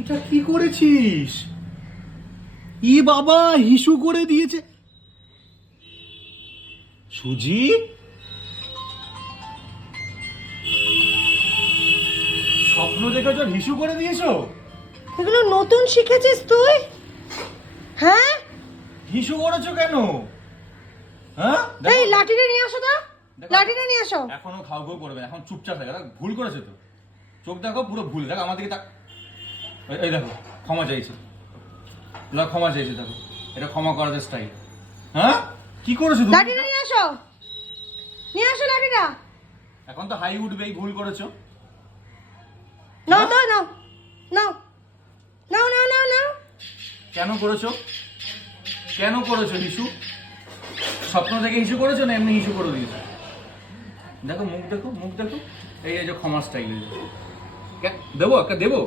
এটা কি করেছিস? ই বাবা, হিসু করে দিয়েছে। সুজি, স্বপ্ন দেখে তোর হিসু করে দিয়েছো? এগুলো নতুন শিখেছিস তুই? হ্যাঁ, হিসু করেছো কেন? হ্যাঁ, এই লাঠিটা নিয়ে আসো তো, লাঠিটা নিয়ে আসো। এখনো খাও খাও করবে, এখন চুপচাপ থাকে। ভুল করেছে তো, চোখ দেখো পুরো ভুল। দেখো আমার দিকে তাক। এই দেখো, ক্ষমা চাইছে, ক্ষমা চাইছে। দেখো, এটা ক্ষমা করার স্টাইল। হ্যাঁ, কি করেছো তুমি? লাঠিটা নিয়ে আসো, নিয়ে আসো লাঠিটা। এখন তো হাই উঠবে, এই ভুল করেছো। নাও নাও নাও নাও নাও নাও নাও নাও। কেন করেছো? কেন করেছো হিসু? স্বপ্ন থেকে হিসু করেছো না এমনি হিসু করে দিয়েছো? দেখো মুখ, দেখো মুখ, দেখো। এই যে ক্ষমা স্টাইল দেবো, একটা দেবো।